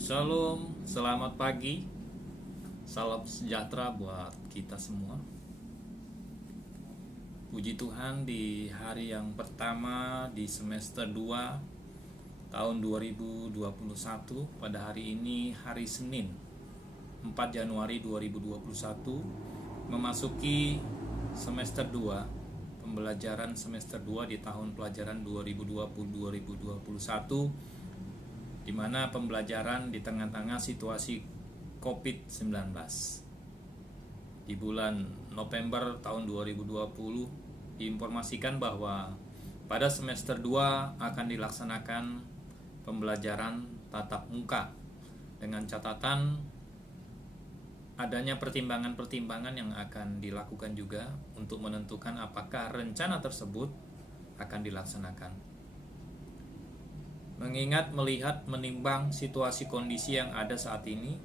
Shalom, selamat pagi. Salam sejahtera buat kita semua. Puji Tuhan, di hari yang pertama di semester 2 tahun 2021, pada hari ini hari Senin 4 Januari 2021, memasuki semester 2, pembelajaran semester 2 di tahun pelajaran 2020-2021, di mana pembelajaran di tengah-tengah situasi COVID-19. Di bulan November tahun 2020 diinformasikan bahwa pada semester 2 akan dilaksanakan pembelajaran tatap muka dengan catatan adanya pertimbangan-pertimbangan yang akan dilakukan juga untuk menentukan apakah rencana tersebut akan dilaksanakan. Mengingat, melihat, menimbang situasi kondisi yang ada saat ini,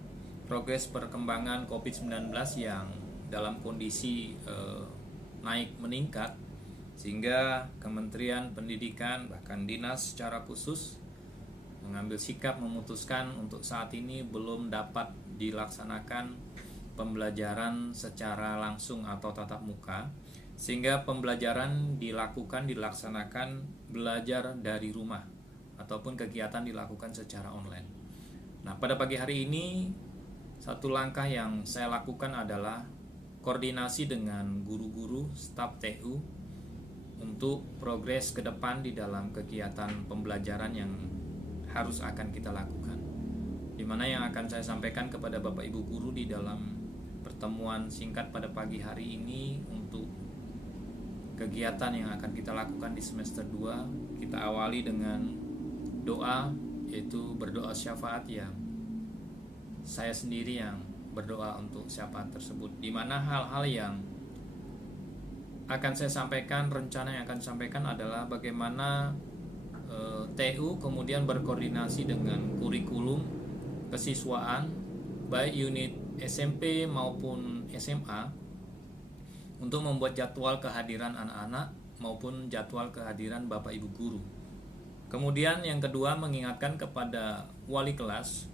progres perkembangan COVID-19 yang dalam kondisi naik meningkat, sehingga Kementerian Pendidikan bahkan dinas secara khusus mengambil sikap memutuskan untuk saat ini belum dapat dilaksanakan pembelajaran secara langsung atau tatap muka, sehingga pembelajaran dilaksanakan belajar dari rumah ataupun kegiatan dilakukan secara online. Nah, pada pagi hari ini satu langkah yang saya lakukan adalah koordinasi dengan guru-guru staf TU untuk progres ke depan di dalam kegiatan pembelajaran yang harus akan kita lakukan. Di mana yang akan saya sampaikan kepada Bapak Ibu guru di dalam pertemuan singkat pada pagi hari ini untuk kegiatan yang akan kita lakukan di semester 2, kita awali dengan doa, yaitu berdoa syafaat, yang saya sendiri yang berdoa untuk syafaat tersebut, di mana hal-hal yang akan saya sampaikan, rencana yang akan sampaikan adalah bagaimana TU kemudian berkoordinasi dengan kurikulum kesiswaan baik unit SMP maupun SMA untuk membuat jadwal kehadiran anak-anak maupun jadwal kehadiran Bapak Ibu guru. Kemudian yang kedua, mengingatkan kepada wali kelas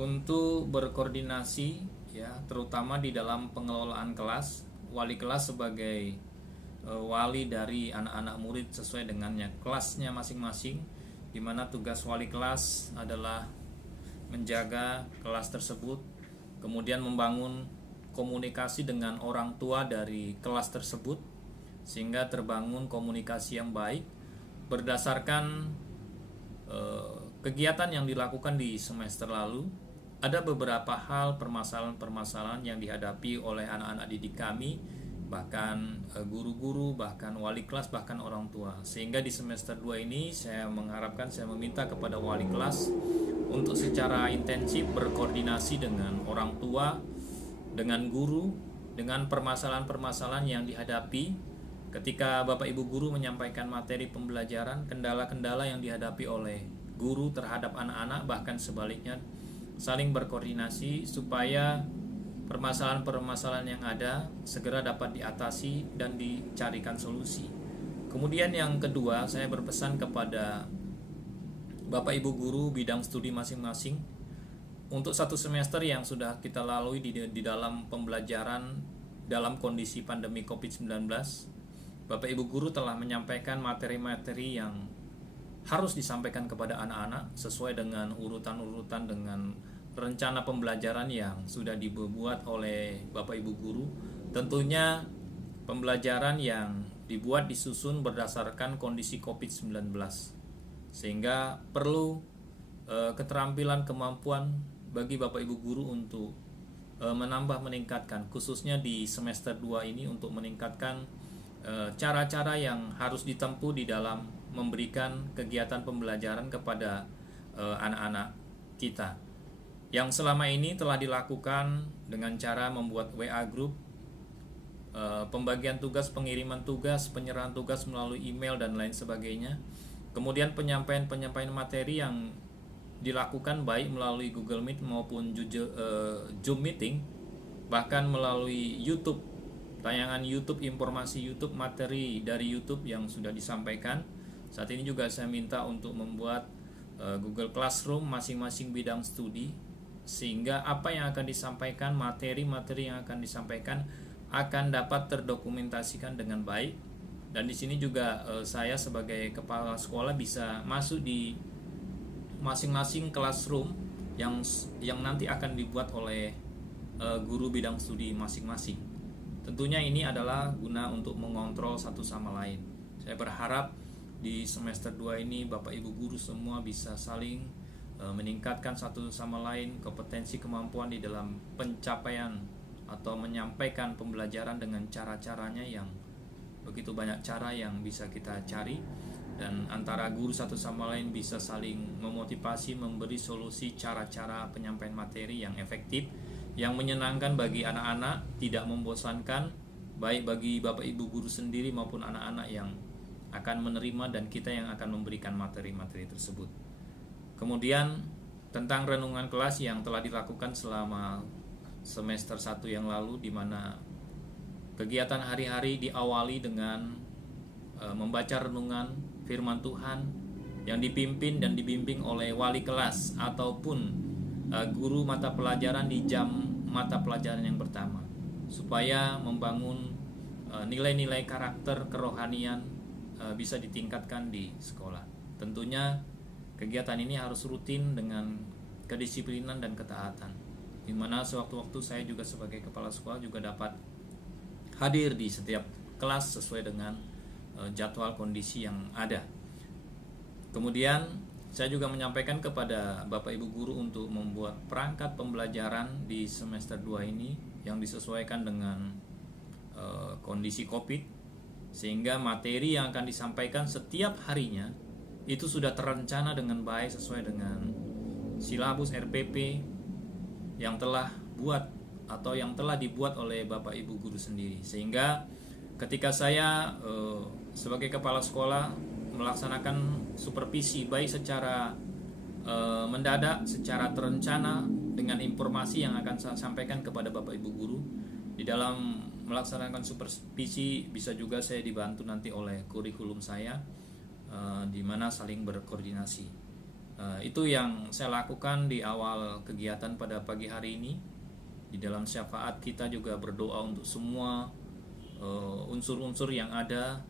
untuk berkoordinasi, ya, terutama di dalam pengelolaan kelas. Wali kelas sebagai wali dari anak-anak murid sesuai dengannya kelasnya masing-masing, di mana tugas wali kelas adalah menjaga kelas tersebut, kemudian membangun komunikasi dengan orang tua dari kelas tersebut sehingga terbangun komunikasi yang baik berdasarkan kegiatan yang dilakukan di semester lalu. Ada beberapa hal, permasalahan-permasalahan yang dihadapi oleh anak-anak didik kami, bahkan guru-guru, bahkan wali kelas, bahkan orang tua. Sehingga di semester 2 ini saya meminta kepada wali kelas untuk secara intensif berkoordinasi dengan orang tua, dengan guru, dengan permasalahan-permasalahan yang dihadapi ketika Bapak Ibu guru menyampaikan materi pembelajaran, kendala-kendala yang dihadapi oleh guru terhadap anak-anak, bahkan sebaliknya, saling berkoordinasi supaya permasalahan-permasalahan yang ada segera dapat diatasi dan dicarikan solusi. Kemudian yang kedua, saya berpesan kepada Bapak Ibu guru bidang studi masing-masing untuk satu semester yang sudah kita lalui di dalam pembelajaran dalam kondisi pandemi COVID-19. Bapak Ibu guru telah menyampaikan materi-materi yang harus disampaikan kepada anak-anak sesuai dengan urutan-urutan dengan rencana pembelajaran yang sudah dibuat oleh Bapak Ibu guru. Tentunya pembelajaran yang dibuat disusun berdasarkan kondisi COVID-19, sehingga perlu keterampilan, kemampuan bagi Bapak Ibu guru untuk meningkatkan, khususnya di semester 2 ini, untuk meningkatkan cara-cara yang harus ditempuh di dalam memberikan kegiatan pembelajaran kepada anak-anak kita, yang selama ini telah dilakukan dengan cara membuat WA group, pembagian tugas, pengiriman tugas, penyerahan tugas melalui email dan lain sebagainya. Kemudian penyampaian materi yang dilakukan baik melalui Google Meet maupun Zoom Meeting, bahkan melalui YouTube, tayangan YouTube, informasi YouTube, materi dari YouTube yang sudah disampaikan. Saat ini juga saya minta untuk membuat Google Classroom masing-masing bidang studi, sehingga apa yang akan disampaikan, materi-materi yang akan disampaikan akan dapat terdokumentasikan dengan baik. Dan di sini juga saya sebagai kepala sekolah bisa masuk di masing-masing classroom yang nanti akan dibuat oleh guru bidang studi masing-masing. Tentunya ini adalah guna untuk mengontrol satu sama lain. Saya berharap di semester 2 ini Bapak Ibu guru semua bisa saling meningkatkan satu sama lain kompetensi kemampuan di dalam pencapaian atau menyampaikan pembelajaran dengan cara-caranya yang begitu banyak cara yang bisa kita cari, dan antara guru satu sama lain bisa saling memotivasi, memberi solusi cara-cara penyampaian materi yang efektif, yang menyenangkan bagi anak-anak, tidak membosankan, baik bagi Bapak Ibu guru sendiri maupun anak-anak yang akan menerima dan kita yang akan memberikan materi-materi tersebut. Kemudian tentang renungan kelas yang telah dilakukan selama semester 1 yang lalu, di mana kegiatan hari-hari diawali dengan membaca renungan firman Tuhan yang dipimpin dan dibimbing oleh wali kelas ataupun guru mata pelajaran di jam mata pelajaran yang pertama, supaya membangun nilai-nilai karakter kerohanian bisa ditingkatkan di sekolah. Tentunya kegiatan ini harus rutin dengan kedisiplinan dan ketaatan, di mana sewaktu-waktu saya juga sebagai kepala sekolah juga dapat hadir di setiap kelas sesuai dengan jadwal kondisi yang ada. Kemudian saya juga menyampaikan kepada Bapak Ibu guru untuk membuat perangkat pembelajaran di semester 2 ini yang disesuaikan dengan kondisi Covid, sehingga materi yang akan disampaikan setiap harinya itu sudah terencana dengan baik sesuai dengan silabus RPP yang telah dibuat oleh Bapak Ibu guru sendiri, sehingga ketika saya sebagai kepala sekolah melaksanakan supervisi baik secara mendadak, secara terencana dengan informasi yang akan saya sampaikan kepada Bapak Ibu guru, di dalam melaksanakan supervisi bisa juga saya dibantu nanti oleh kurikulum saya, di mana saling berkoordinasi. Itu yang saya lakukan di awal kegiatan pada pagi hari ini. Di dalam syafaat kita juga berdoa untuk semua unsur-unsur yang ada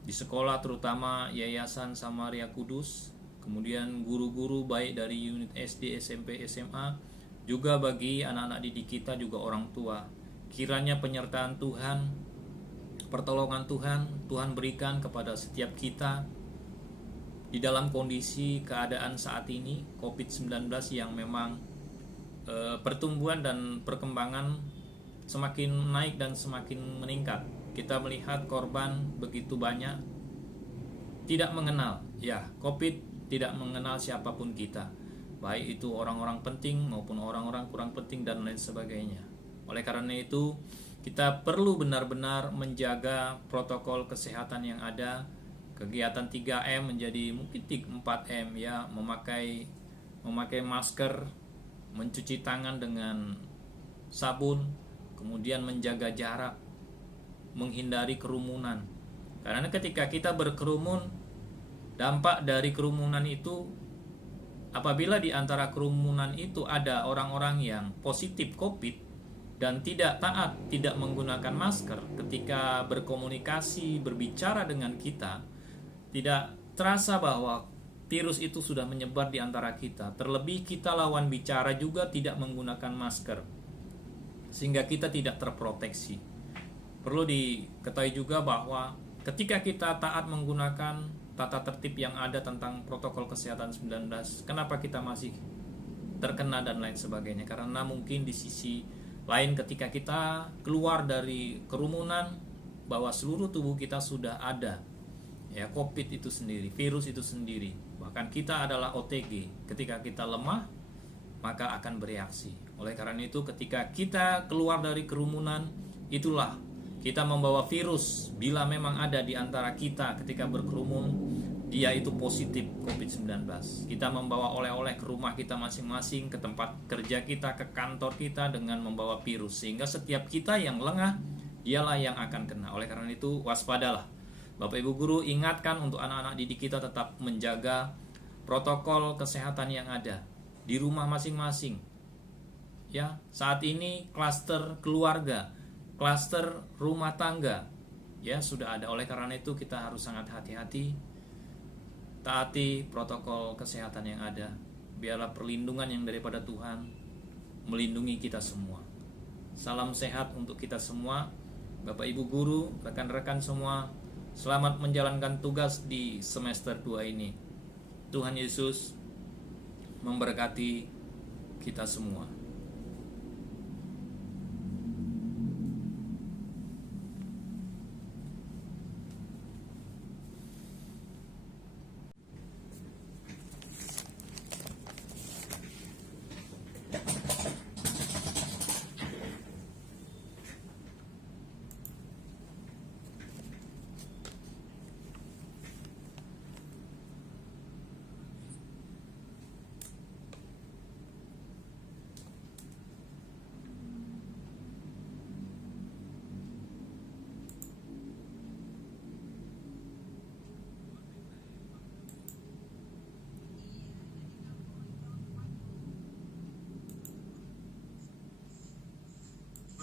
di sekolah, terutama Yayasan Samaria Kudus, kemudian guru-guru baik dari unit SD, SMP, SMA, juga bagi anak-anak didik kita, juga orang tua. Kiranya penyertaan Tuhan, pertolongan Tuhan berikan kepada setiap kita di dalam kondisi keadaan saat ini COVID-19 yang memang pertumbuhan dan perkembangan semakin naik dan semakin meningkat. Kita melihat korban begitu banyak, tidak mengenal, COVID tidak mengenal siapapun kita, baik itu orang-orang penting maupun orang-orang kurang penting dan lain sebagainya. Oleh karena itu kita perlu benar-benar menjaga protokol kesehatan yang ada. Kegiatan 3M menjadi mungkin 4M, memakai masker, mencuci tangan dengan sabun, kemudian menjaga jarak, menghindari kerumunan. Karena ketika kita berkerumun, dampak dari kerumunan itu, apabila di antara kerumunan itu ada orang-orang yang positif COVID dan tidak taat, tidak menggunakan masker ketika berkomunikasi, berbicara dengan kita, tidak terasa bahwa virus itu sudah menyebar di antara kita. Terlebih kita lawan bicara juga tidak menggunakan masker, sehingga kita tidak terproteksi. Perlu diketahui juga bahwa ketika kita taat menggunakan tata tertib yang ada tentang protokol kesehatan 19, kenapa kita masih terkena dan lain sebagainya? Karena mungkin di sisi lain ketika kita keluar dari kerumunan, bahwa seluruh tubuh kita sudah ada COVID itu sendiri, virus itu sendiri. Bahkan kita adalah OTG. Ketika kita lemah, maka akan bereaksi. Oleh karena itu ketika kita keluar dari kerumunan, itulah kita membawa virus. Bila memang ada di antara kita ketika berkerumun, dia itu positif COVID-19. Kita membawa oleh-oleh ke rumah kita masing-masing, ke tempat kerja kita, ke kantor kita dengan membawa virus. Sehingga setiap kita yang lengah, dialah yang akan kena. Oleh karena itu waspadalah. Bapak Ibu guru ingatkan untuk anak-anak didik kita tetap menjaga protokol kesehatan yang ada di rumah masing-masing. Ya, saat ini klaster keluarga, klaster rumah tangga, ya sudah ada. Oleh karena itu kita harus sangat hati-hati, taati protokol kesehatan yang ada. Biarlah perlindungan yang daripada Tuhan melindungi kita semua. Salam sehat untuk kita semua, Bapak Ibu guru, rekan-rekan semua. Selamat menjalankan tugas di semester 2 ini. Tuhan Yesus memberkati kita semua.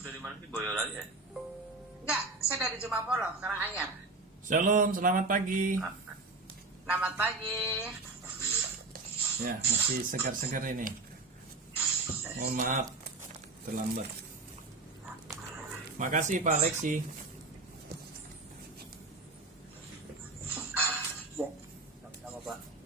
Dari mana sih, Boyolali ya? Enggak, saya dari Jumapolo, Karanganyar. Shalom, selamat pagi. Selamat pagi. Ya, masih segar-segar ini. Mohon maaf terlambat. Makasih Pak Lexi. Ya, sama Pak.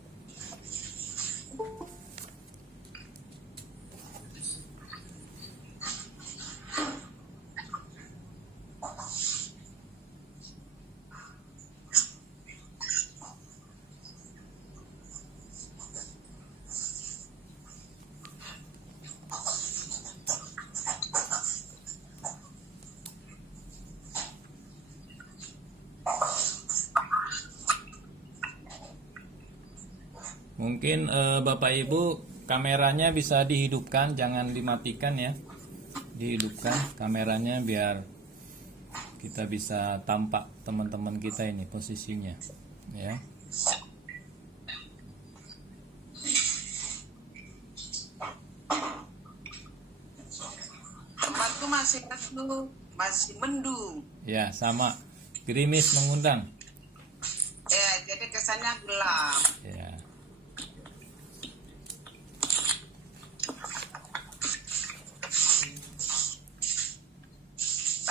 Mungkin Bapak Ibu kameranya bisa dihidupkan, jangan dimatikan ya. Dihidupkan kameranya biar kita bisa tampak teman-teman kita ini posisinya ya. Tempatku masih teduh, masih mendung. Ya, sama. Gerimis mengundang. Ya, jadi kesannya gelap. Ya.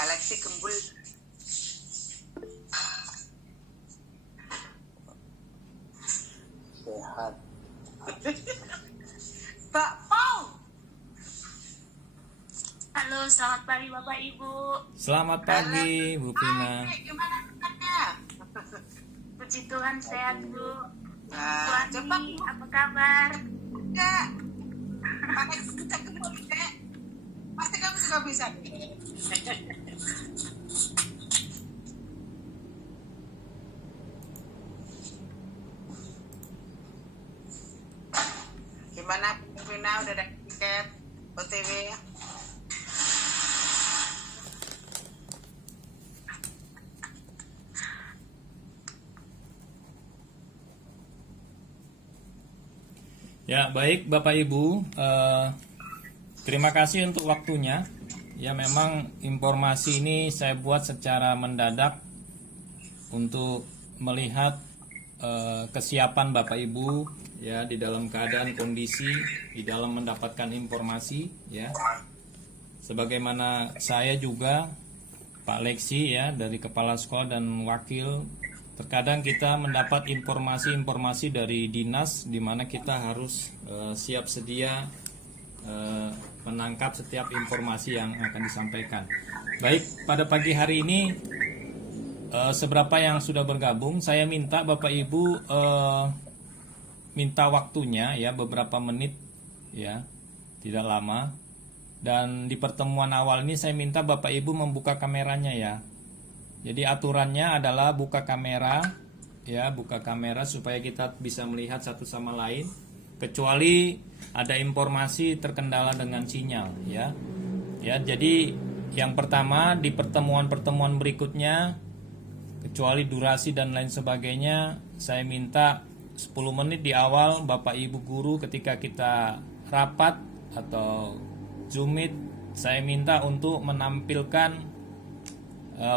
Galaksi gembul. Sehat. Pak Pau. Halo, selamat pagi Bapak Ibu. Selamat pagi Bu Pina. Hai, gimana kabarnya? Puji Tuhan sehat Bu. Nah, coba Suami, apa kabar? enggak. Pakai kita gembul, Dek. Pasti kamu juga bisa. Gimana Bu Pina, udah ada tiket OTW? Ya, baik Bapak Ibu, terima kasih untuk waktunya. Ya, memang informasi ini saya buat secara mendadak untuk melihat kesiapan Bapak Ibu ya di dalam keadaan kondisi, di dalam mendapatkan informasi ya. Sebagaimana saya juga Pak Lexi ya dari kepala sekolah dan wakil, terkadang kita mendapat informasi-informasi dari dinas di mana kita harus siap sedia menangkap setiap informasi yang akan disampaikan. Baik, pada pagi hari ini seberapa yang sudah bergabung, saya minta Bapak Ibu minta waktunya ya beberapa menit ya, tidak lama. Dan di pertemuan awal ini saya minta Bapak Ibu membuka kameranya ya. Jadi aturannya adalah buka kamera ya, buka kamera supaya kita bisa melihat satu sama lain, kecuali ada informasi terkendala dengan sinyal ya. Ya, jadi yang pertama di pertemuan-pertemuan berikutnya, kecuali durasi dan lain sebagainya, saya minta 10 menit di awal Bapak Ibu guru ketika kita rapat atau Zoom meet, saya minta untuk menampilkan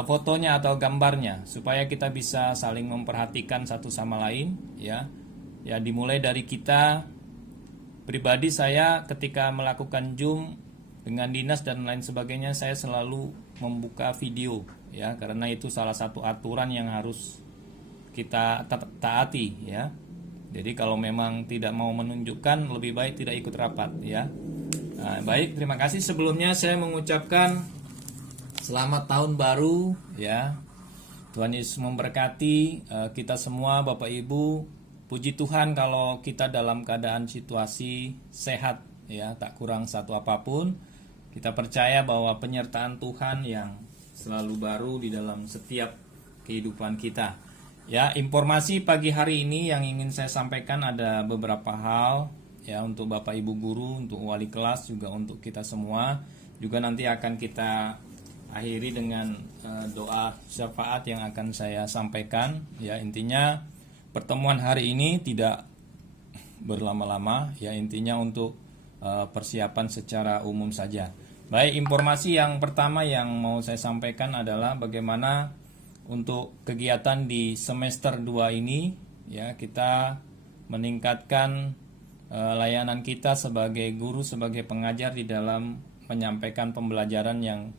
fotonya atau gambarnya supaya kita bisa saling memperhatikan satu sama lain, ya. Ya, dimulai dari kita pribadi. Saya ketika melakukan Zoom dengan dinas dan lain sebagainya, saya selalu membuka video, ya, karena itu salah satu aturan yang harus kita taati, ya. Jadi kalau memang tidak mau menunjukkan, lebih baik tidak ikut rapat, ya. Nah, baik, terima kasih. Sebelumnya saya mengucapkan selamat tahun baru, ya. Tuhan Yesus memberkati kita semua, Bapak Ibu. Puji Tuhan kalau kita dalam keadaan situasi sehat, ya, tak kurang satu apapun. Kita percaya bahwa penyertaan Tuhan yang selalu baru di dalam setiap kehidupan kita. Ya, informasi pagi hari ini yang ingin saya sampaikan ada beberapa hal, ya, untuk Bapak Ibu guru, untuk wali kelas, juga untuk kita semua. Juga nanti akan kita akhiri dengan doa syafaat yang akan saya sampaikan. Ya, intinya pertemuan hari ini tidak berlama-lama, ya, intinya untuk persiapan secara umum saja. Baik, informasi yang pertama yang mau saya sampaikan adalah bagaimana untuk kegiatan di semester 2 ini, ya, kita meningkatkan layanan kita sebagai guru, sebagai pengajar di dalam menyampaikan pembelajaran yang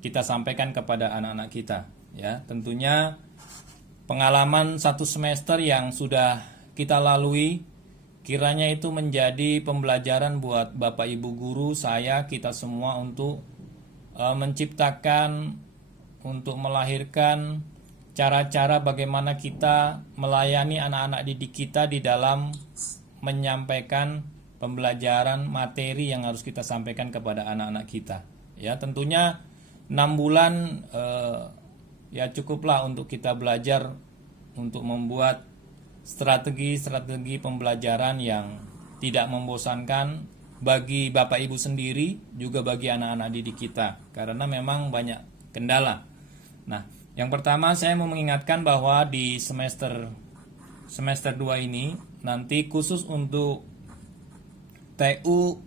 kita sampaikan kepada anak-anak kita, ya. Tentunya pengalaman satu semester yang sudah kita lalui, kiranya itu menjadi pembelajaran buat Bapak Ibu guru, saya, kita semua untuk menciptakan, untuk melahirkan cara-cara bagaimana kita melayani anak-anak didik kita di dalam menyampaikan pembelajaran materi yang harus kita sampaikan kepada anak-anak kita. Ya, tentunya 6 bulan ya cukuplah untuk kita belajar untuk membuat strategi-strategi pembelajaran yang tidak membosankan bagi Bapak Ibu sendiri, juga bagi anak-anak didik kita, karena memang banyak kendala. Nah, yang pertama saya mau mengingatkan bahwa di semester 2 ini nanti khusus untuk TU,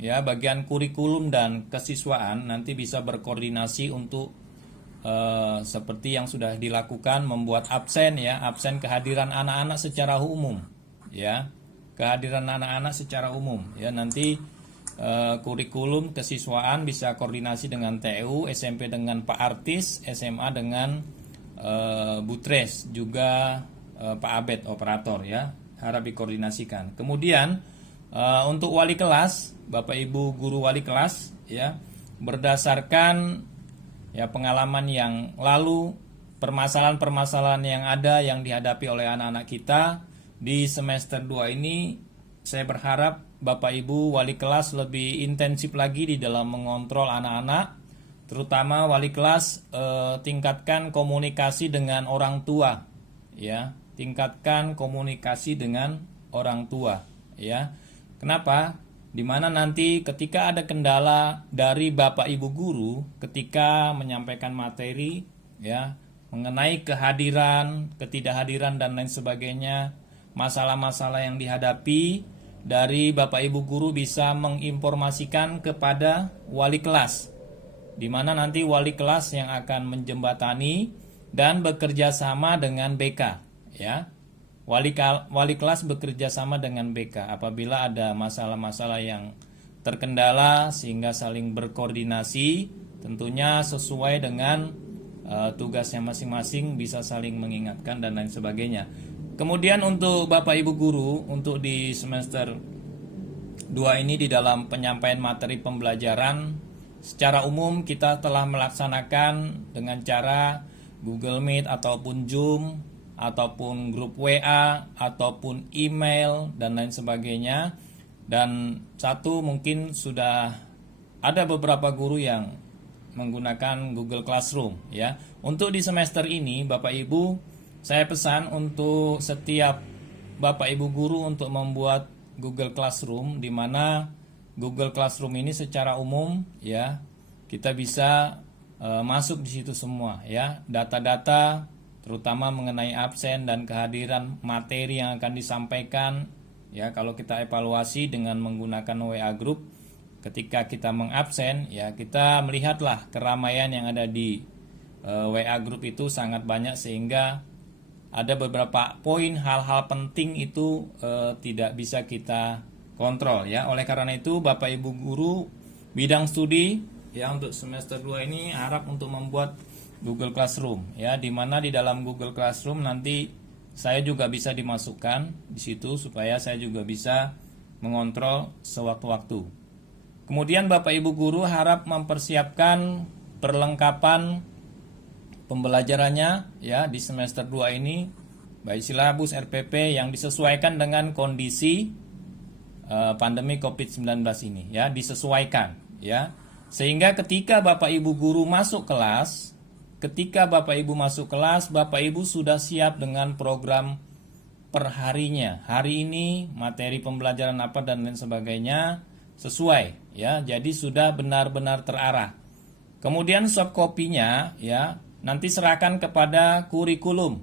ya, bagian kurikulum dan kesiswaan nanti bisa berkoordinasi untuk seperti yang sudah dilakukan, membuat absen, ya, absen kehadiran anak-anak secara umum, ya, kehadiran anak-anak secara umum, ya. Nanti kurikulum kesiswaan bisa koordinasi dengan TU, SMP dengan Pak Artis, SMA dengan Butres, juga Pak Abed operator, ya, harap dikoordinasikan. Kemudian untuk wali kelas, Bapak Ibu guru wali kelas, ya, berdasarkan, ya, pengalaman yang lalu, permasalahan-permasalahan yang ada yang dihadapi oleh anak-anak kita di semester 2 ini, saya berharap Bapak Ibu wali kelas lebih intensif lagi di dalam mengontrol anak-anak, terutama wali kelas tingkatkan komunikasi dengan orang tua, ya, tingkatkan komunikasi dengan orang tua, ya. Kenapa? Dimana nanti ketika ada kendala dari Bapak Ibu guru ketika menyampaikan materi, ya, mengenai kehadiran, ketidakhadiran dan lain sebagainya, masalah-masalah yang dihadapi, dari Bapak Ibu guru bisa menginformasikan kepada wali kelas, dimana nanti wali kelas yang akan menjembatani dan bekerja sama dengan BK, ya. Wali kelas bekerja sama dengan BK apabila ada masalah-masalah yang terkendala, sehingga saling berkoordinasi, tentunya sesuai dengan tugasnya masing-masing, bisa saling mengingatkan dan lain sebagainya. Kemudian untuk Bapak Ibu guru, untuk di semester 2 ini di dalam penyampaian materi pembelajaran secara umum kita telah melaksanakan dengan cara Google Meet ataupun Zoom, ataupun grup WA, ataupun email, dan lain sebagainya. Dan satu, mungkin sudah ada beberapa guru yang menggunakan Google Classroom, ya. Untuk di semester ini, Bapak Ibu, saya pesan untuk setiap Bapak Ibu guru untuk membuat Google Classroom, di mana Google Classroom ini secara umum, ya, kita bisa masuk di situ semua, ya, data-data terutama mengenai absen dan kehadiran materi yang akan disampaikan. Ya, kalau kita evaluasi dengan menggunakan WA Group, ketika kita mengabsen, ya kita melihatlah keramaian yang ada di WA Group itu sangat banyak, sehingga ada beberapa poin hal-hal penting itu tidak bisa kita kontrol. Ya, oleh karena itu Bapak Ibu guru bidang studi ya untuk semester 2 ini harap untuk membuat Google Classroom, ya, di mana di dalam Google Classroom nanti saya juga bisa dimasukkan di situ supaya saya juga bisa mengontrol sewaktu-waktu. Kemudian Bapak Ibu guru harap mempersiapkan perlengkapan pembelajarannya ya di semester 2 ini, baik silabus RPP yang disesuaikan dengan kondisi pandemi COVID-19 ini, ya, disesuaikan, ya. Sehingga ketika Bapak Ibu guru masuk kelas, Bapak Ibu sudah siap dengan program perharinya. Hari ini materi pembelajaran apa dan lain sebagainya sesuai, ya. Jadi sudah benar-benar terarah. Kemudian soft copy-nya ya nanti serahkan kepada kurikulum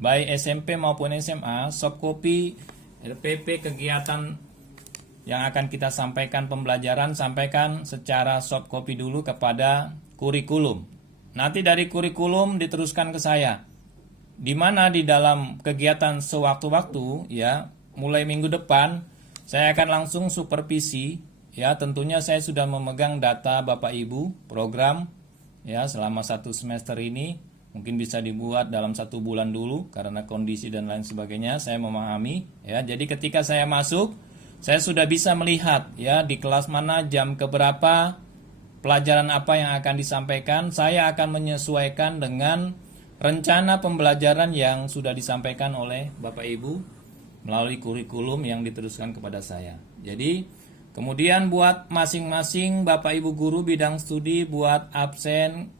baik SMP maupun SMA. Soft copy RPP kegiatan yang akan kita sampaikan pembelajaran, sampaikan secara soft copy dulu kepada kurikulum. Nanti dari kurikulum diteruskan ke saya. Di mana di dalam kegiatan sewaktu-waktu ya, mulai minggu depan saya akan langsung supervisi ya, tentunya saya sudah memegang data Bapak Ibu program ya selama 1 semester ini. Mungkin bisa dibuat dalam 1 bulan dulu karena kondisi dan lain sebagainya, saya memahami ya. Jadi ketika saya masuk, saya sudah bisa melihat ya di kelas mana, jam keberapa, pelajaran apa yang akan disampaikan. Saya akan menyesuaikan dengan rencana pembelajaran yang sudah disampaikan oleh Bapak Ibu melalui kurikulum yang diteruskan kepada saya. Jadi kemudian buat masing-masing Bapak Ibu guru bidang studi buat absen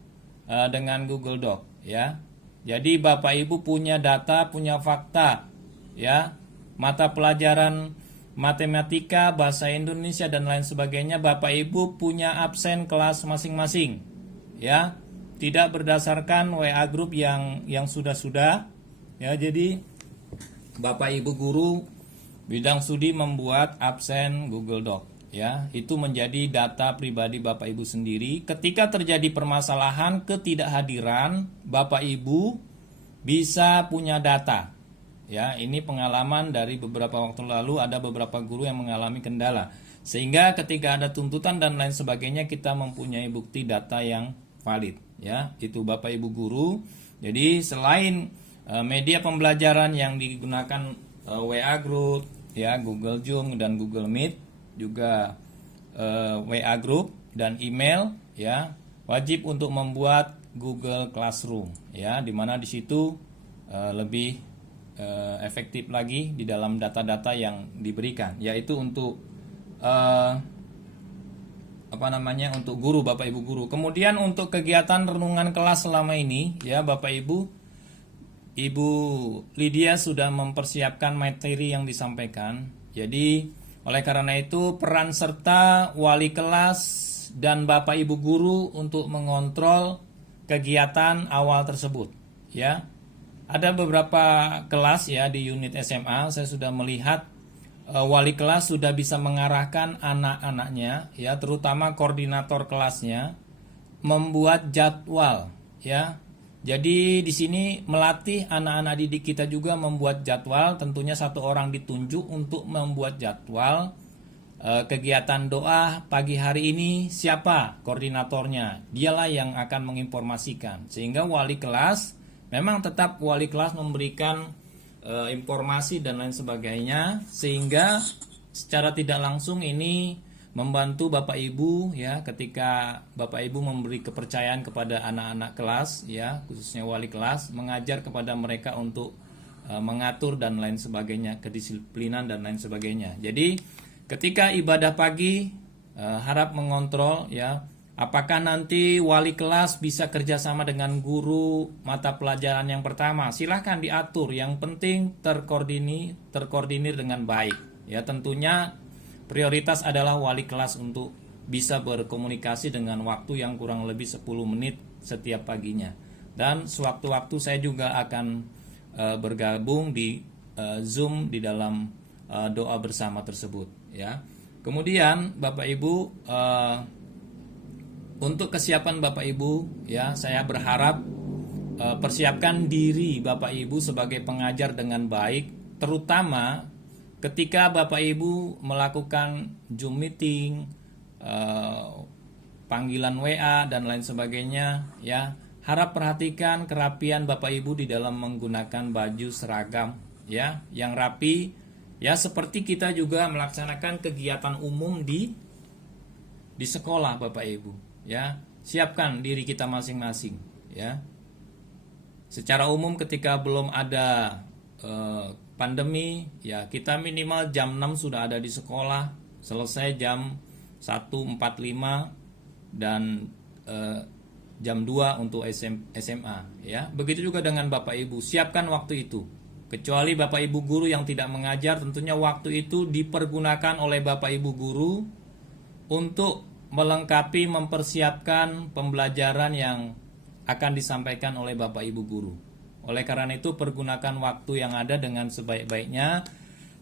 dengan Google Doc ya. Jadi Bapak Ibu punya data, punya fakta ya, mata pelajaran matematika, bahasa Indonesia dan lain sebagainya, Bapak Ibu punya absen kelas masing-masing ya, tidak berdasarkan WA Group yang sudah-sudah ya. Jadi Bapak Ibu guru bidang studi membuat absen Google Doc ya, itu menjadi data pribadi Bapak Ibu sendiri. Ketika terjadi permasalahan ketidakhadiran, Bapak Ibu bisa punya data. Ya, ini pengalaman dari beberapa waktu lalu, ada beberapa guru yang mengalami kendala. Sehingga ketika ada tuntutan dan lain sebagainya, kita mempunyai bukti data yang valid. Ya, itu Bapak Ibu guru. Jadi selain media pembelajaran yang digunakan WA Group, ya, Google Zoom dan Google Meet, juga WA Group dan email, ya, wajib untuk membuat Google Classroom, ya, di mana di situ lebih efektif lagi di dalam data-data yang diberikan, yaitu untuk untuk guru, Bapak Ibu guru. Kemudian untuk kegiatan renungan kelas selama ini ya Bapak Ibu, Ibu Lydia sudah mempersiapkan materi yang disampaikan. Jadi oleh karena itu peran serta wali kelas dan Bapak Ibu guru untuk mengontrol kegiatan awal tersebut ya. Ada beberapa kelas ya di unit SMA, saya sudah melihat wali kelas sudah bisa mengarahkan anak-anaknya ya, terutama koordinator kelasnya membuat jadwal ya. Jadi di sini melatih anak-anak didik kita juga membuat jadwal, tentunya 1 orang ditunjuk untuk membuat jadwal kegiatan doa pagi hari ini, siapa koordinatornya, dialah yang akan menginformasikan, sehingga wali kelas memang tetap wali kelas memberikan informasi dan lain sebagainya, sehingga secara tidak langsung ini membantu Bapak Ibu ya, ketika Bapak Ibu memberi kepercayaan kepada anak-anak kelas ya, khususnya wali kelas, mengajar kepada mereka untuk mengatur dan lain sebagainya, kedisiplinan dan lain sebagainya. Jadi ketika ibadah pagi harap mengontrol ya, apakah nanti wali kelas bisa kerjasama dengan guru mata pelajaran yang pertama? Silahkan diatur, yang penting terkoordinir dengan baik. Ya, tentunya prioritas adalah wali kelas untuk bisa berkomunikasi dengan waktu yang kurang lebih 10 menit setiap paginya. Dan sewaktu-waktu saya juga akan bergabung di Zoom di dalam doa bersama tersebut, ya. Kemudian Bapak Ibu, untuk kesiapan Bapak Ibu, ya, saya berharap persiapkan diri Bapak Ibu sebagai pengajar dengan baik, terutama ketika Bapak Ibu melakukan Zoom meeting, panggilan WA dan lain sebagainya, ya. Harap perhatikan kerapian Bapak Ibu di dalam menggunakan baju seragam, ya, yang rapi, ya, seperti kita juga melaksanakan kegiatan umum di sekolah Bapak Ibu, ya. Siapkan diri kita masing-masing, ya. Secara umum ketika belum ada pandemi, ya, kita minimal jam 6 sudah ada di sekolah, selesai jam 1.45 dan jam 2 untuk SMA, ya. Begitu juga dengan Bapak Ibu, siapkan waktu itu. Kecuali Bapak Ibu guru yang tidak mengajar, tentunya waktu itu dipergunakan oleh Bapak Ibu guru untuk melengkapi, mempersiapkan pembelajaran yang akan disampaikan oleh Bapak Ibu guru. Oleh karena itu, pergunakan waktu yang ada dengan sebaik-baiknya,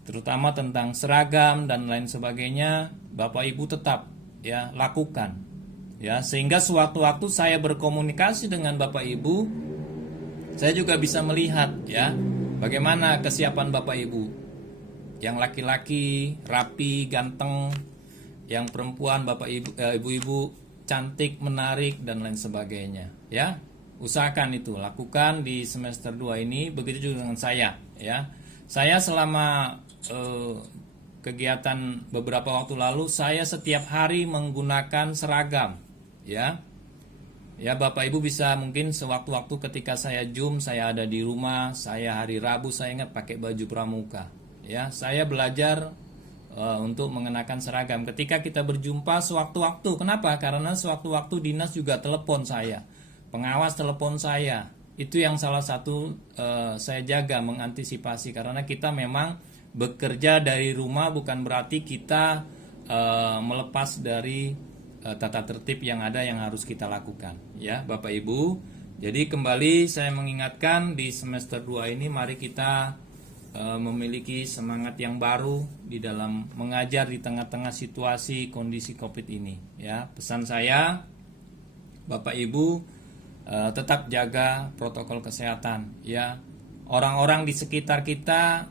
terutama tentang seragam dan lain sebagainya. Bapak Ibu tetap, ya, lakukan, ya, sehingga sewaktu-waktu saya berkomunikasi dengan Bapak Ibu, saya juga bisa melihat, ya, bagaimana kesiapan Bapak Ibu. Yang laki-laki rapi, ganteng, yang perempuan Bapak Ibu, ibu-ibu cantik, menarik dan lain sebagainya, ya. Usahakan itu, lakukan di semester 2 ini. Begitu juga dengan saya, ya. Saya selama kegiatan beberapa waktu lalu, saya setiap hari menggunakan seragam, ya. Ya, Bapak Ibu bisa mungkin sewaktu-waktu ketika saya Zoom, saya ada di rumah, saya hari Rabu saya ingat pakai baju pramuka, ya. Saya belajar untuk mengenakan seragam. Ketika kita berjumpa sewaktu-waktu, kenapa? Karena sewaktu-waktu dinas juga telepon saya, pengawas telepon saya. Itu yang salah satu saya jaga, mengantisipasi, karena kita memang bekerja dari rumah, bukan berarti kita melepas dari tata tertib yang ada yang harus kita lakukan, ya Bapak Ibu. Jadi kembali saya mengingatkan, di semester 2 ini mari kita memiliki semangat yang baru di dalam mengajar di tengah-tengah situasi kondisi Covid ini, ya. Pesan saya, Bapak Ibu, tetap jaga protokol kesehatan, ya. Orang-orang di sekitar kita,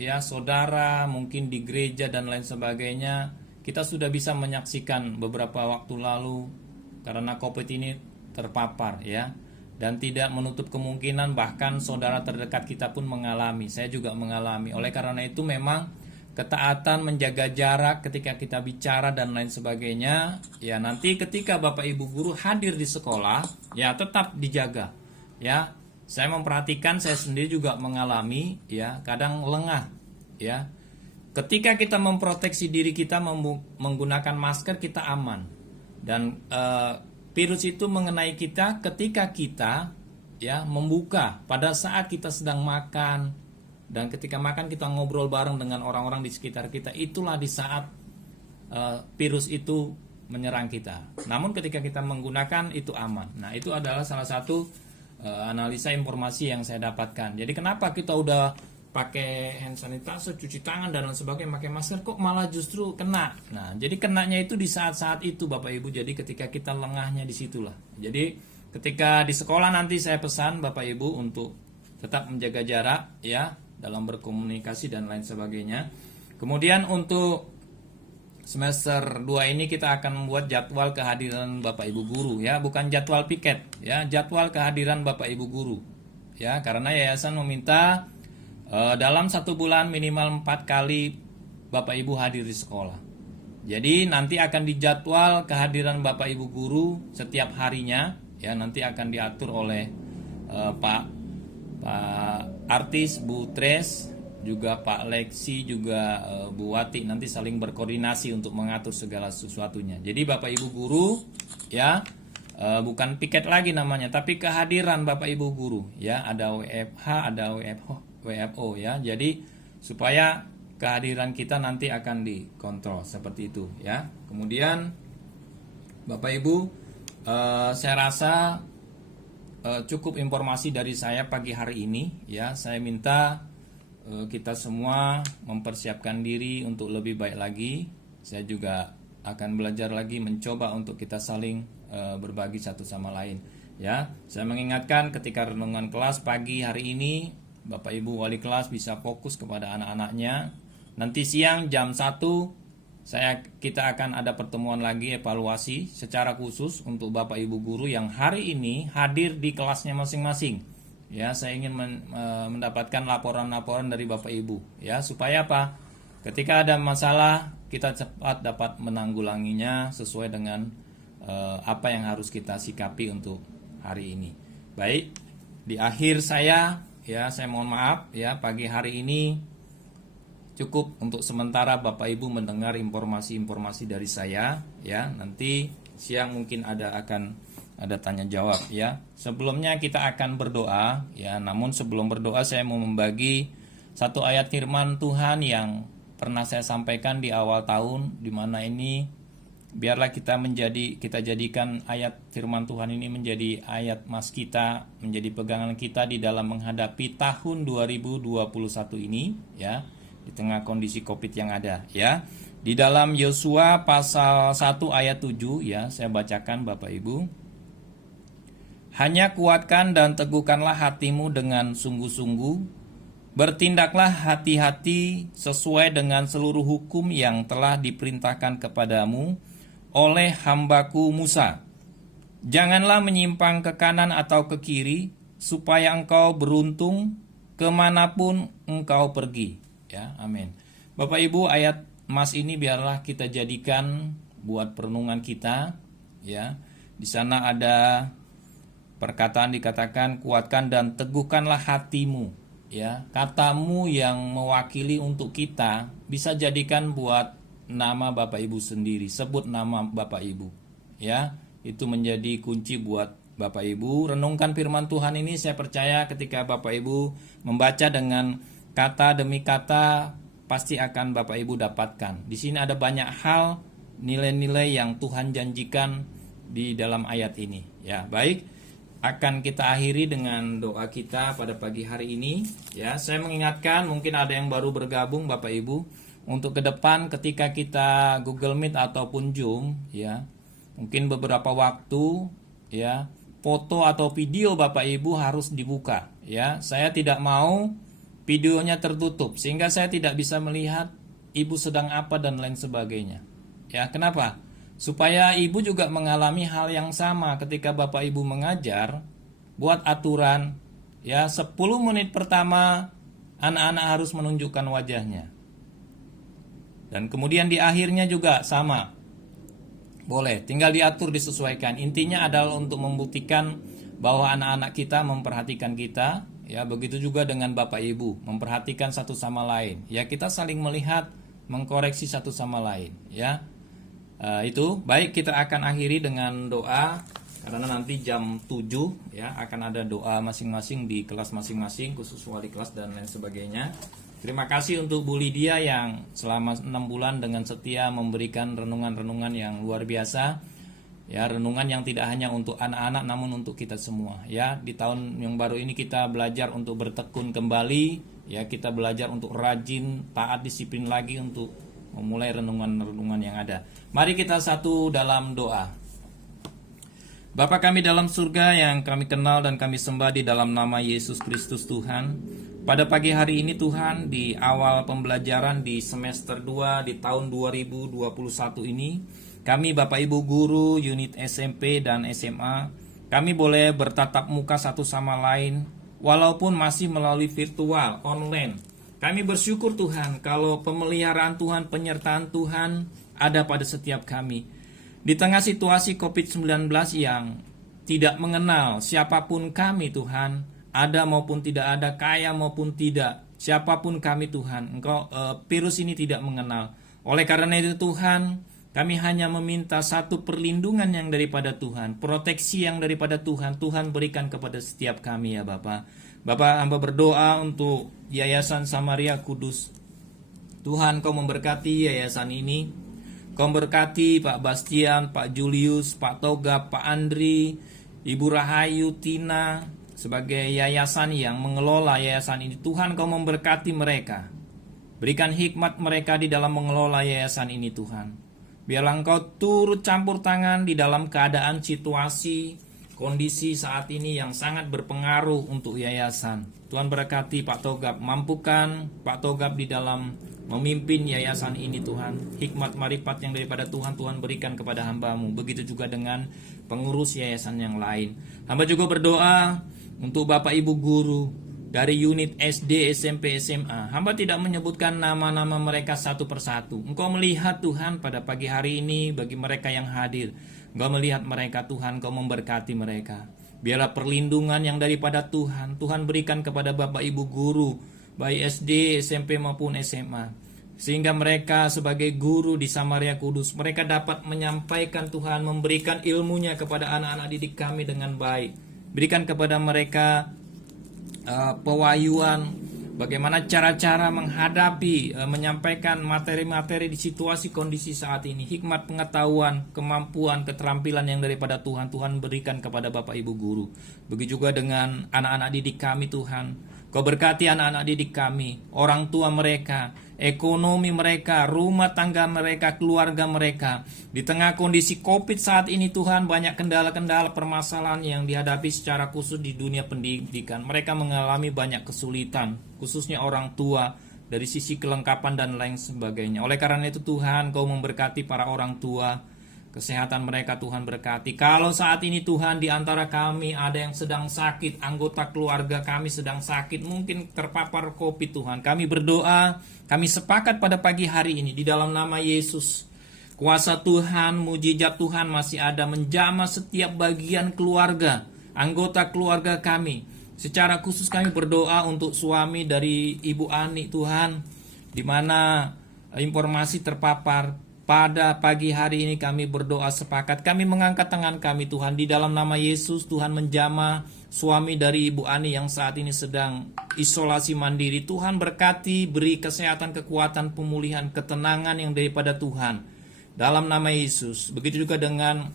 ya, saudara, mungkin di gereja dan lain sebagainya, kita sudah bisa menyaksikan beberapa waktu lalu karena Covid ini terpapar, ya. Dan tidak menutup kemungkinan bahkan saudara terdekat kita pun mengalami. Saya juga mengalami. Oleh karena itu memang ketaatan, menjaga jarak ketika kita bicara dan lain sebagainya, ya, nanti ketika Bapak Ibu guru hadir di sekolah, ya, tetap dijaga, ya. Saya memperhatikan, saya sendiri juga mengalami, ya, kadang lengah, ya. Ketika kita memproteksi diri kita menggunakan masker, kita aman. Dan virus itu mengenai kita ketika kita, ya, membuka pada saat kita sedang makan, dan ketika makan kita ngobrol bareng dengan orang-orang di sekitar kita. Itulah di saat virus itu menyerang kita. Namun ketika kita menggunakan itu aman. Nah, itu adalah salah satu analisa informasi yang saya dapatkan. Jadi kenapa kita udah pakai hand sanitizer, cuci tangan dan lain sebagainya, pakai masker, kok malah justru kena? Nah, jadi kenanya itu di saat-saat itu Bapak Ibu. Jadi ketika kita lengahnya disitulah. Jadi ketika di sekolah nanti saya pesan Bapak Ibu untuk tetap menjaga jarak, ya, dalam berkomunikasi dan lain sebagainya. Kemudian untuk semester 2 ini kita akan membuat jadwal kehadiran Bapak Ibu guru, ya, bukan jadwal piket, ya, jadwal kehadiran Bapak Ibu guru, ya, karena yayasan meminta dalam 1 bulan minimal 4 kali Bapak Ibu hadir di sekolah. Jadi nanti akan dijadwal kehadiran Bapak Ibu guru setiap harinya, ya, nanti akan diatur oleh Pak Artis, Bu Tres, juga Pak Leksi, juga Bu Wati, nanti saling berkoordinasi untuk mengatur segala sesuatunya. Jadi Bapak Ibu guru, ya, bukan piket lagi namanya, tapi kehadiran Bapak Ibu guru, ya, ada WFH, ada WFO, ya. Jadi supaya kehadiran kita nanti akan dikontrol seperti itu, ya. Kemudian Bapak Ibu, saya rasa cukup informasi dari saya pagi hari ini ya. Saya minta kita semua mempersiapkan diri untuk lebih baik lagi. Saya juga akan belajar lagi, mencoba untuk kita saling berbagi satu sama lain ya. Saya mengingatkan ketika renungan kelas pagi hari ini, Bapak Ibu wali kelas bisa fokus kepada anak-anaknya. Nanti siang jam 1 kita akan ada pertemuan lagi evaluasi secara khusus untuk Bapak Ibu guru yang hari ini hadir di kelasnya masing-masing. Ya, saya ingin mendapatkan laporan-laporan dari Bapak Ibu ya, supaya apa? Ketika ada masalah kita cepat dapat menanggulanginya sesuai dengan apa yang harus kita sikapi untuk hari ini. Baik, di akhir saya mohon maaf ya, pagi hari ini cukup untuk sementara Bapak Ibu mendengar informasi-informasi dari saya ya. Nanti siang mungkin akan ada tanya jawab ya. Sebelumnya kita akan berdoa ya, namun sebelum berdoa saya mau membagi satu ayat firman Tuhan yang pernah saya sampaikan di awal tahun, di mana ini biarlah kita jadikan ayat firman Tuhan ini menjadi ayat mas kita, menjadi pegangan kita di dalam menghadapi tahun 2021 ini ya, di tengah kondisi Covid yang ada ya. Di dalam Yosua pasal 1 ayat 7 ya, saya bacakan Bapak Ibu. Hanya kuatkan dan teguhkanlah hatimu dengan sungguh-sungguh. Bertindaklah hati-hati sesuai dengan seluruh hukum yang telah diperintahkan kepadamu oleh hambaku Musa. Janganlah menyimpang ke kanan atau ke kiri, supaya engkau beruntung kemanapun engkau pergi. Ya, amin. Bapak Ibu, ayat emas ini biarlah kita jadikan buat perenungan kita. Ya, di sana ada perkataan dikatakan kuatkan dan teguhkanlah hatimu. Ya, katamu yang mewakili untuk kita bisa jadikan buat nama Bapak Ibu sendiri, sebut nama Bapak Ibu. Ya, itu menjadi kunci buat Bapak Ibu. Renungkan firman Tuhan ini, saya percaya ketika Bapak Ibu membaca dengan kata demi kata, pasti akan Bapak Ibu dapatkan. Di sini ada banyak hal, nilai-nilai yang Tuhan janjikan di dalam ayat ini. Ya, baik. Akan kita akhiri dengan doa kita pada pagi hari ini. Ya, saya mengingatkan mungkin ada yang baru bergabung Bapak Ibu, untuk ke depan ketika kita Google Meet ataupun Zoom, ya, mungkin beberapa waktu, ya, foto atau video Bapak Ibu harus dibuka. Ya, saya tidak mau videonya tertutup sehingga saya tidak bisa melihat Ibu sedang apa dan lain sebagainya. Ya, kenapa? Supaya Ibu juga mengalami hal yang sama ketika Bapak Ibu mengajar, buat aturan, ya 10 menit pertama anak-anak harus menunjukkan wajahnya. Dan kemudian di akhirnya juga sama. Boleh, tinggal diatur, disesuaikan. Intinya adalah untuk membuktikan bahwa anak-anak kita memperhatikan kita, ya begitu juga dengan Bapak Ibu, memperhatikan satu sama lain. Ya, kita saling melihat, mengkoreksi satu sama lain, ya. Itu baik, kita akan akhiri dengan doa karena nanti jam 7 ya akan ada doa masing-masing di kelas masing-masing, khusus wali kelas dan lain sebagainya. Terima kasih untuk Bu Lydia yang selama 6 bulan dengan setia memberikan renungan-renungan yang luar biasa. Ya, renungan yang tidak hanya untuk anak-anak namun untuk kita semua. Ya, di tahun yang baru ini kita belajar untuk bertekun kembali, ya kita belajar untuk rajin, taat, disiplin lagi untuk memulai renungan-renungan yang ada. Mari kita satu dalam doa. Bapa kami dalam surga yang kami kenal dan kami sembah di dalam nama Yesus Kristus Tuhan. Pada pagi hari ini Tuhan, di awal pembelajaran di semester 2 di tahun 2021 ini, kami Bapak Ibu guru unit SMP dan SMA, kami boleh bertatap muka satu sama lain walaupun masih melalui virtual, online. Kami bersyukur Tuhan kalau pemeliharaan Tuhan, penyertaan Tuhan ada pada setiap kami. Di tengah situasi COVID-19 yang tidak mengenal siapapun kami Tuhan, ada maupun tidak ada, kaya maupun tidak, siapapun kami Tuhan, virus ini tidak mengenal. Oleh karena itu Tuhan, kami hanya meminta satu perlindungan yang daripada Tuhan, proteksi yang daripada Tuhan, Tuhan berikan kepada setiap kami ya Bapak. Bapak, hamba berdoa untuk Yayasan Samaria Kudus. Tuhan, Kau memberkati yayasan ini. Kau memberkati Pak Bastian, Pak Julius, Pak Toga, Pak Andri, Ibu Rahayu Tina sebagai yayasan yang mengelola yayasan ini. Tuhan, Kau memberkati mereka. Berikan hikmat mereka di dalam mengelola yayasan ini, Tuhan. Biarlah Engkau turut campur tangan di dalam keadaan situasi, kondisi saat ini yang sangat berpengaruh untuk yayasan. Tuhan berkati Pak Togap, mampukan Pak Togap di dalam memimpin yayasan ini, Tuhan. Hikmat marifat yang daripada Tuhan, Tuhan berikan kepada hamba-Mu. Begitu juga dengan pengurus yayasan yang lain. Hamba juga berdoa untuk Bapak Ibu guru dari unit SD, SMP, SMA. Hamba tidak menyebutkan nama-nama mereka satu persatu. Engkau melihat, Tuhan, pada pagi hari ini bagi mereka yang hadir. Engkau melihat mereka, Tuhan, Engkau memberkati mereka. Biarlah perlindungan yang daripada Tuhan, Tuhan berikan kepada Bapak Ibu guru, baik SD, SMP maupun SMA. Sehingga mereka sebagai guru di Samaria Kudus, mereka dapat menyampaikan, Tuhan, memberikan ilmunya kepada anak-anak didik kami dengan baik. Berikan kepada mereka pewahyuan, bagaimana cara-cara menghadapi, menyampaikan materi-materi di situasi kondisi saat ini. Hikmat pengetahuan, kemampuan, keterampilan yang daripada Tuhan, Tuhan berikan kepada Bapak Ibu guru. Begitu juga dengan anak-anak didik kami, Tuhan. Kau berkati anak-anak didik kami, orang tua mereka, ekonomi mereka, rumah tangga mereka, keluarga mereka. Di tengah kondisi COVID saat ini, Tuhan, banyak kendala-kendala permasalahan yang dihadapi secara khusus di dunia pendidikan. Mereka mengalami banyak kesulitan, khususnya orang tua, dari sisi kelengkapan dan lain sebagainya. Oleh karena itu, Tuhan, Kau memberkati para orang tua, kesehatan mereka, Tuhan berkati. Kalau saat ini, Tuhan, di antara kami ada yang sedang sakit, anggota keluarga kami sedang sakit, mungkin terpapar COVID, Tuhan, kami berdoa, kami sepakat pada pagi hari ini di dalam nama Yesus. Kuasa Tuhan, mujizat Tuhan masih ada menjamah setiap bagian keluarga, anggota keluarga kami. Secara khusus kami berdoa untuk suami dari Ibu Ani, Tuhan, di mana informasi terpapar. Pada pagi hari ini kami berdoa sepakat, kami mengangkat tangan kami, Tuhan, di dalam nama Yesus. Tuhan, menjamah suami dari Ibu Ani yang saat ini sedang isolasi mandiri. Tuhan berkati, beri kesehatan, kekuatan, pemulihan, ketenangan yang daripada Tuhan, dalam nama Yesus. Begitu juga dengan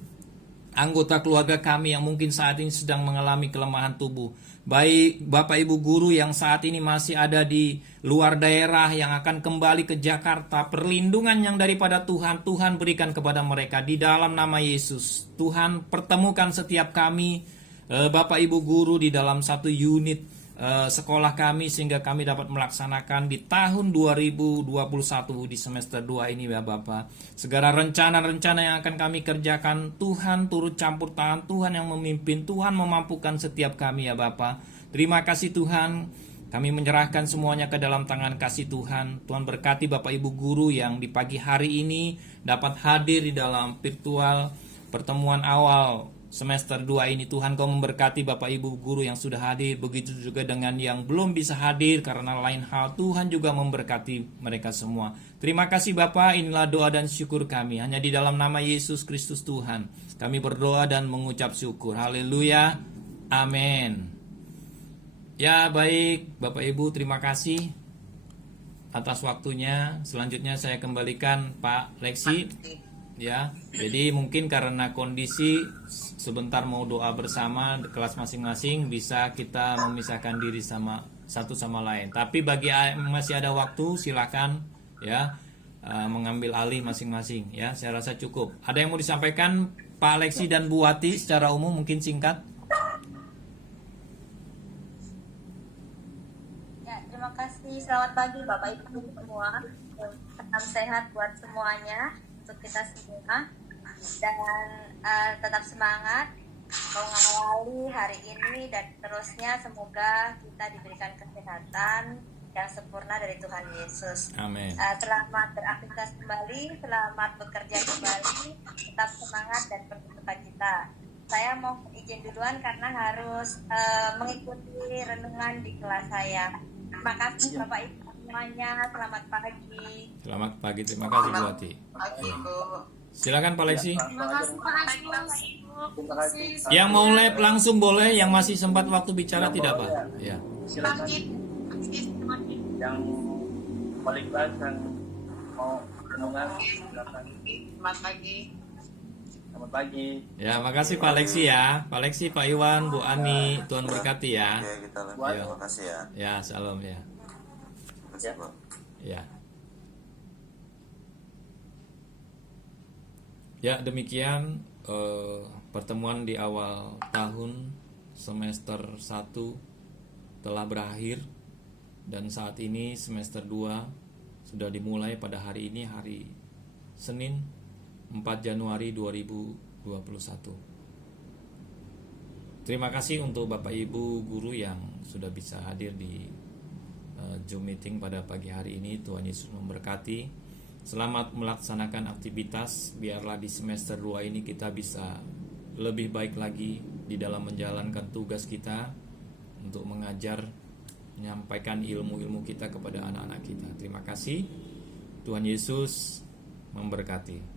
anggota keluarga kami yang mungkin saat ini sedang mengalami kelemahan tubuh. Baik Bapak Ibu guru yang saat ini masih ada di luar daerah, yang akan kembali ke Jakarta, perlindungan yang daripada Tuhan, Tuhan berikan kepada mereka di dalam nama Yesus. Tuhan, pertemukan setiap kami, Bapak Ibu guru di dalam satu unit sekolah kami, sehingga kami dapat melaksanakan di tahun 2021 di semester 2 ini, ya Bapak. Segala rencana-rencana yang akan kami kerjakan, Tuhan turut campur tangan, Tuhan yang memimpin, Tuhan memampukan setiap kami, ya Bapak. Terima kasih, Tuhan. Kami menyerahkan semuanya ke dalam tangan kasih Tuhan. Tuhan berkati Bapak Ibu guru yang di pagi hari ini dapat hadir di dalam virtual pertemuan awal semester 2 ini. Tuhan, Kau memberkati Bapak Ibu guru yang sudah hadir. Begitu juga dengan yang belum bisa hadir karena lain hal. Tuhan juga memberkati mereka semua. Terima kasih Bapak, inilah doa dan syukur kami. Hanya di dalam nama Yesus Kristus Tuhan kami berdoa dan mengucap syukur. Haleluya, amin. Ya baik Bapak Ibu, terima kasih atas waktunya. Selanjutnya saya kembalikan Pak Lexi. Ya, jadi mungkin karena kondisi sebentar mau doa bersama kelas masing-masing, bisa kita memisahkan diri sama satu sama lain. Tapi bagi masih ada waktu, silakan ya mengambil alih masing-masing. Ya, saya rasa cukup. Ada yang mau disampaikan Pak Lexi dan Bu Wati secara umum, mungkin singkat? Ya, terima kasih. Selamat pagi Bapak Ibu semua. Salam sehat buat semuanya, untuk kita semua, dan tetap semangat mengawali hari ini dan terusnya. Semoga kita diberikan kesehatan yang sempurna dari Tuhan Yesus. Amin. Selamat beraktivitas kembali, selamat bekerja kembali, tetap semangat dan penuh sukacita. Saya mau izin duluan karena harus mengikuti renungan di kelas saya. Terima kasih Bapak Ibu semuanya, selamat pagi. Selamat pagi, terima kasih Bu Wati. Silakan Pak Lexi. Terima kasih Pak Ibu. Terima kasih. Yang mau live langsung boleh, yang masih sempat waktu bicara tidak Pak? Ya. Silakan. Yang paling kelas yang mau renungan, silakan. Selamat pagi. Selamat pagi. Ya, makasih Pak Lexi ya. Pak Lexi, Pak Iwan, Bu Ani, Tuhan berkati ya. Oke, kita lanjut. Buat- Terima kasih ya. Ya, salam ya. Terima kasih, Pak. Ya. Ya, demikian pertemuan di awal tahun semester 1 telah berakhir dan saat ini semester 2 sudah dimulai pada hari ini, hari Senin 4 Januari 2021. Terima kasih untuk Bapak Ibu guru yang sudah bisa hadir di Zoom meeting pada pagi hari ini. Tuhan Yesus memberkati. Selamat melaksanakan aktivitas. Biarlah di semester 2 ini kita bisa lebih baik lagi di dalam menjalankan tugas kita untuk mengajar, menyampaikan ilmu-ilmu kita kepada anak-anak kita. Terima kasih. Tuhan Yesus memberkati.